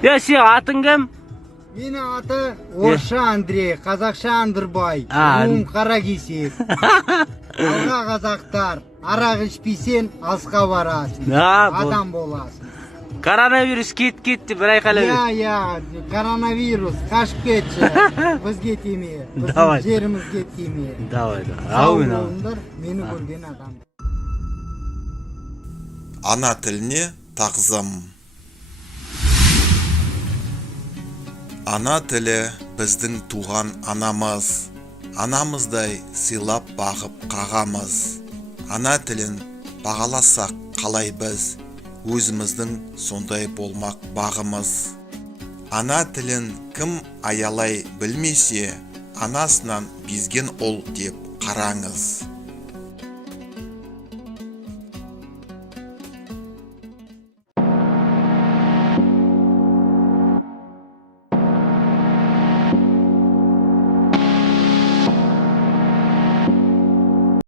Сен атың кім? Менің аты орысша Андрей, қазақша Андырбай. Руым Қаракесек. Алға қазақтар, арақ ішпесен алысқа барасың. Адам боласың. Коронавирус кетті, бір айқайлап. Коронавирус қашып кетші. Бізге тиме. Біздің жерімізге тиме. Давай. Сау болыңдар, мені көрген адам. Ана тіліне тағзым. Ана тілі біздің туған анамыз. Анамыздай сыйлап бағып қағамыз. Ана тілін бағаласақ қалай біз, өзіміздің сондай болмақ бағымыз. Ана тілін кім аялай білмесе, анасынан безген ұл деп қараңыз.